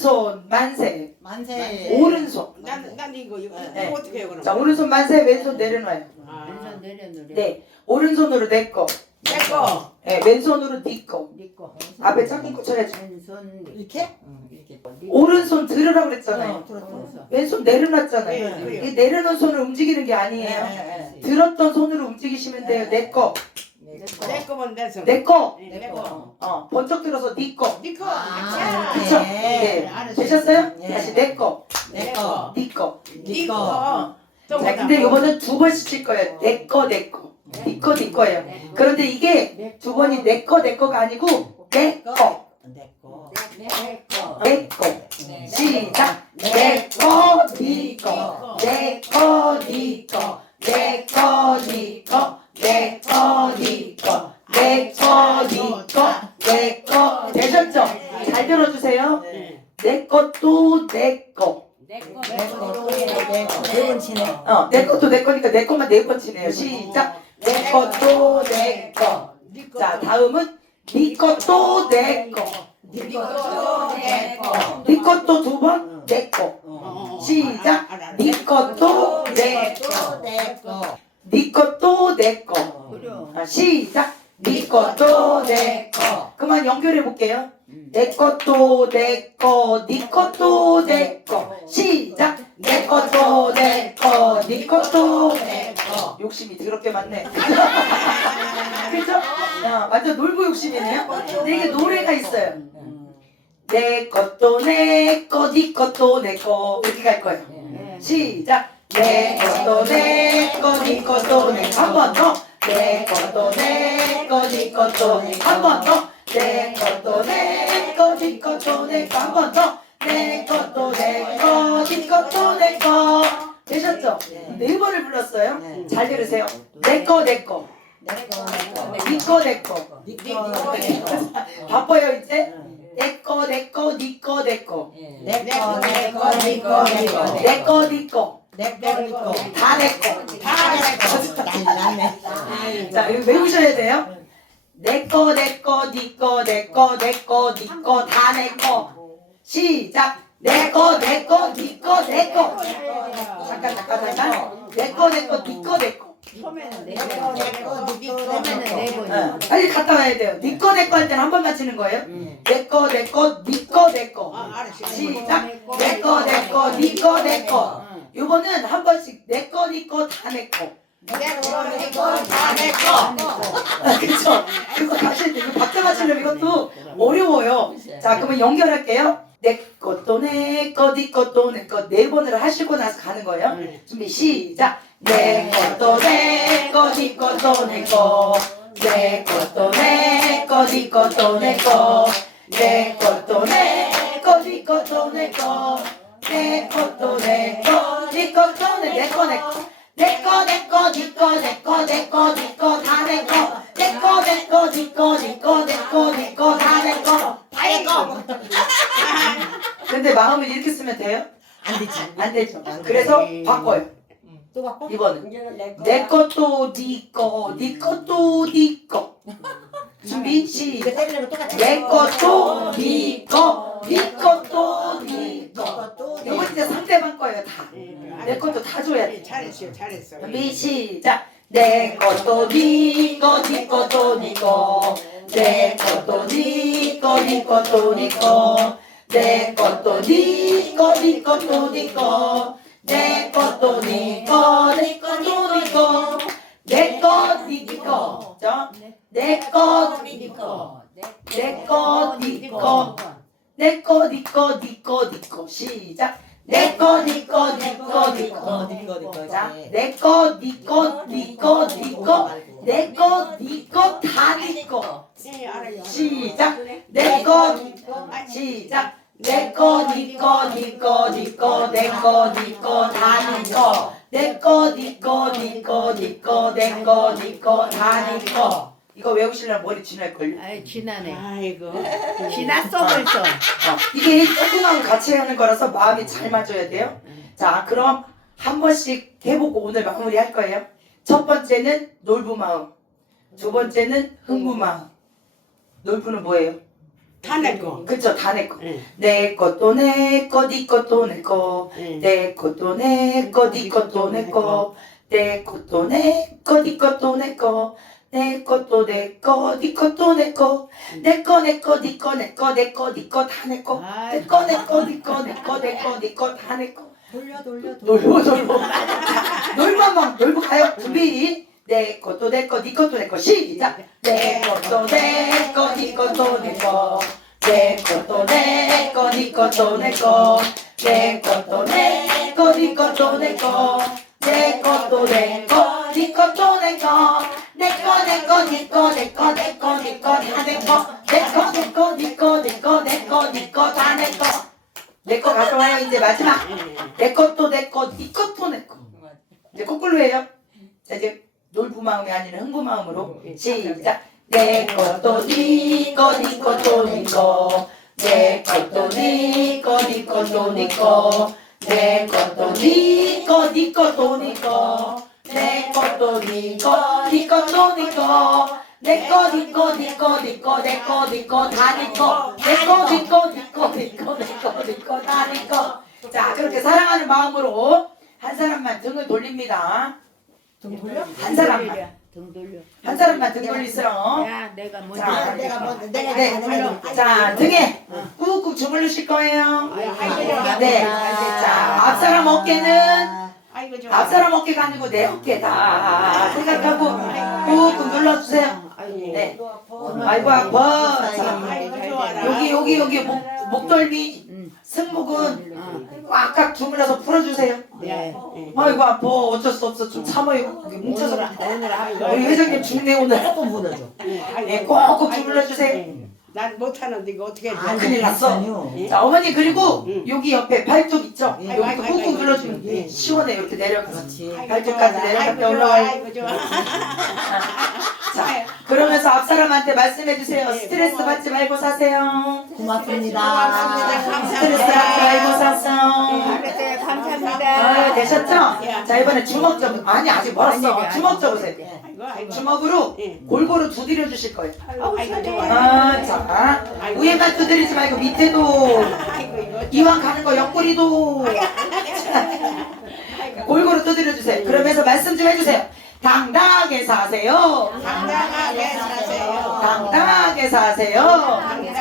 오른손 만세. 만세. 오른손. 난, 난 이거 이거 네. 이거 어떻게 해요 그럼? 자 오른손 만세 왼손 내려놔요. 아, 왼손 내려놓으래. 네 오른손으로 내 거. 내거 네, 왼손으로 네 거. 니꺼. 앞에 착인 거 쳐야지. 왼손 이렇게? 응, 이렇게. 오른손 들으라고 그랬잖아요. 어, 들었어. 왼손 내려놨잖아요. 네, 그래요. 이 내려놓은 손을 움직이는 게 아니에요. 네, 네. 들었던 손으로 움직이시면 돼요. 내 거. 내 거면 내 손. 내 거. 네, 내 거. 어 번쩍 들어서 네 거. 네 거. 아, 그쵸? 네. 네. 알았어요. 되셨어요? 네. 다시 내 거. 내 거. 네 거. 네 거. 또 자? 근데 이거는 두 번씩 칠 거예요. 내 거, 내 거. 네 거, 네 거예요. 그런데 이게 두 번이 내 거, 내 거가 아니고 내 거, 내 거. 내꺼. 내 거. 시작. 내 거, 네 거. 내 거, 네 거. 내 거, 네 거. 내 거, 네 거. 내 거, 네 거. 내 거. 되셨죠? 잘 들어주세요. 네. 내 것도 내 거. 내 거. 내 거. 네번 치네. 어, 내 것도 내 거니까 내 것만 네 번 치네요. 시작. 내 것도 내 거. 네 거. 자, 다음은 네 것도 내 거. 네 것도 내 거. 네 것도 두 번 내 거. 어, 어, 시작. 알아. 네 것도 내 거. 네 것도 내 거. 아, 시작. 네 것도 내 거. 그만 연결해 볼게요. 내 것도 내 거, 네 것도 내 거. 시작. 내 것도 내 거, 네 것도 내 거. 욕심이 더럽게 많네. 그죠? 야, 완전 놀부 욕심이네요. 근데 이게 노래가 있어요. 내 것도 내 거, 네 것도 내 거. 이렇게 갈 거예요. 네. 시작. 내 것도 내 거, 네 것도 내 거. 한 번 더. 내 것도 내 거, 네 것도 내 거. 한번 더. 내 것도 내 거, 네 것도 내 거. 한번 더. 내 것도 내 거, 네 것도 내 거. 되셨죠? 네 번을 불렀어요. 네. 잘 들으세요. 내 거, 내 거. 내 거. 내 거. 네 거, 내 거. 네 거. 내 거. 바빠요, 이제? 내 거, 내 거, 네 거, 내 거. 내 거. 내 거. 내 거. 내 거. 내 거, 네 거. 내 거. 내 거. 다내 거. 다내 거. 난리 났네. 자, 이거 외우셔야 돼요. 내 거, 내 거, 네 거, 내 거, 내 거, 네 거, 다내 거. 시작. 내 거, 내 거, 네 거, 내 거. 잠깐, 잠깐, 잠깐. 내 거, 내 거, 네 거, 내 거. 처음에는 네내 거. 번. 내 거. 네 거. 처음에는 네내 거. 응. 번이요. 빨리 갔다 와야 돼요. 네 거, 내거할 때는 한 번만 치는 거예요. 응. 내 거, 내 거, 네 거, 내 거. 아, 알았어. 시작. 내 거, 내 거, 네 거, 내 거. 요거는 한 번씩 내 거, 네 거, 다내 거. 내 거, 내 거, 다내 거. 아, 그쵸? 그거 다시. 이거 박자 맞추려면 이것도 어려워요. 자, 그러면 연결할게요. 내 것도 내 거, 네 것도 내 거. 네 번을 하시고 나서 가는 거예요. 준비, 시작. 내 것도 내 거, 네 것도 내 거. 내 것도 내 거, 네 것도 내 거. 내 것도 내 거, 네 것도 내 거. 내 것도 내 거, 네 것도 내, 내 거, 내 거. 내 거, 내 거, 네 거, 내 거, 내 거, 네 거, 다 내 거. 내 거, 내 거, 네 거, 네 거, 내 거, 네 거, 다 내 거. 다내 거. 근데 마음을 이렇게 쓰면 돼요? 안 되지. 안 되죠. 그래서 바꿔요. 또 바꿔? 이번은 이제는 내 거. 내 것도 네 거, 네 것도 네 거. 준비 시작. 때리는 거 똑같아. 내 것도 네 거, 네 것도 네 거. 이제 상대방 거예요 다. 내 것도 다 줘야 돼. 잘했어요, 잘했어. 준비 시작. 내 것도 네 거, 네 것도 네 거. 내 것도 네 거, 네 것도 네 거. 내 것도 네 거, 네 것도 네 거. 내 것도 네 거, 네 것도 네 거. 내 거, 네 거. 자, 내 거, 네 거. 내 거, 네 거. 내 거, 네 거, 네 거, 네 거. 시작. 내 거, 네 거, 네 거, 네 거. 네 거, 네내 거, 네 거, 네 거, 네 거. 내 거, 네 거, 다 네 거. 네, 알아요. 시작. 내 거, 시작. 내 거, 네 거, 네 거, 네 거, 내 거, 네 거, 다네 거. 내 거, 네 거, 네 거, 네 거, 내 거, 네 거, 다네 거. 이거 외우시려면 머리 지날 걸요? 아이 지나네. 아이고. 지났어 벌써. 어, 이게 조금만 같이 하는 거라서 마음이 잘 맞아야 돼요. 자, 그럼 한 번씩 해보고 오늘 마무리 할 거예요. 첫 번째는 놀부 마음. 두 번째는 흥부 마음. 놀부는 뭐예요? 다 내 거. 그쵸 다 내 거. 예. 내 것도 내 거, 네 것도 내 거. 예. 내 것도 내 거, 네 것도 내 거. 내 것도 내 거, 네 것도 내 거. 내 것도 내 거, 네 것도 내 거. 내 거, 내 거, 네 거, 내 거, 내 거, 네 거 다 내 거. 내 거, 내 거, 네 거, 내 거, 내 거, 네거다 내 거. 돌려 돌려 돌려. 놀고 놀고. 놀고 한번 놀고 가요. 준비. 내 것도 내 거, 네 것도 내 거. 시작. 내 것도 내 거, 네 것도 내 거. 내 것도 내 거, 네 것도 내 거. 내 것도 내 거, 네 것도 내 거. 내 것도 내 거, 네 것도 내 거. 내 거, 내 거, 네 거, 내 거, 내 거, 네 거, 다 내 거. 내 거, 내 거, 네 거, 내 거, 내 거, 네 거, 다 내 거. 내 거 가져와요, 이제 마지막. 내 것도 내 거, 네 것도 내 거. 이제 거꾸로 해요. 자, 이제 놀부 마음이 아니라 흥부 마음으로 시작. 내 것도 네 거, 네 것도 네 거. 내 것도 네 거, 네 것도 네 거. 내 것도 네 거, 네 것도 네 거. 내 것도 네 거, 네 것도 네 거. 내 거, 네 거, 네 거, 네 거, 내 거, 네 거, 다네 거. 내 거, 네 거, 네 거, 네 거, 내 거, 네 거, 다네 거. 자, 그렇게 사랑하는 마음으로 한 사람만 등을 돌립니다. 좀 돌려? 한 사람만. 등 돌려. 한 사람만 등 돌리세요. 야, 내가 먼저. 자, 아, 내가 먼저 내가 네. 내가. 자, 등에 꾹꾹 주물르실 거예요. 네. 자, 앞사람 어깨는. 앞사람 어깨가 아니고 내 어깨다 생각하고 꾹꾹 눌러주세요. 네. 아이고 아파. 아이고 좋아라. 여기 여기 여기 목 목덜미 응. 승목은 어. 꽉꽉 주물러서 풀어주세요. 네. 아이고 아파 어쩔 수 없어 좀 참아요. 여기 뭉쳐서 오늘 우리 회장님 죽네 오늘. 조금 무너져. 네, 꼭꼭 주물러 주세요. 난 못하는데 이거 어떻게 해? 아, 큰일 났어. 아니요. 자 어머니 그리고 응. 여기 옆에 발톱 있죠? 예. 여기도 아이고, 아이고, 꾹꾹 아이고, 눌러주면 예. 시원해 이렇게 내려가서 그렇지. 발톱까지. 내려갔다. 올라와요. 아이고 좋아. 자 그러면서 앞 사람한테 말씀해 주세요 네, 스트레스 고마워요. 받지 말고 사세요 고맙습니다. 스트레스 받지 말고 사세요 감사합니다. 되셨죠? 자 이번에 주먹 접으 아니 아직 멀었어 아니. 주먹 접으세요 아이고 아이고. 주먹으로 예. 골고루 두드려 주실 거예요 아이고 좋아. 아자 위에만 두드리지 말고 밑에도 아이고 이거. 이왕 가는 거 옆구리도 골고루 두드려 주세요. 그러면서 말씀 좀 해주세요. 당당하게 사세요. 당당하게 사세요. 당당하게 사세요. 당당하게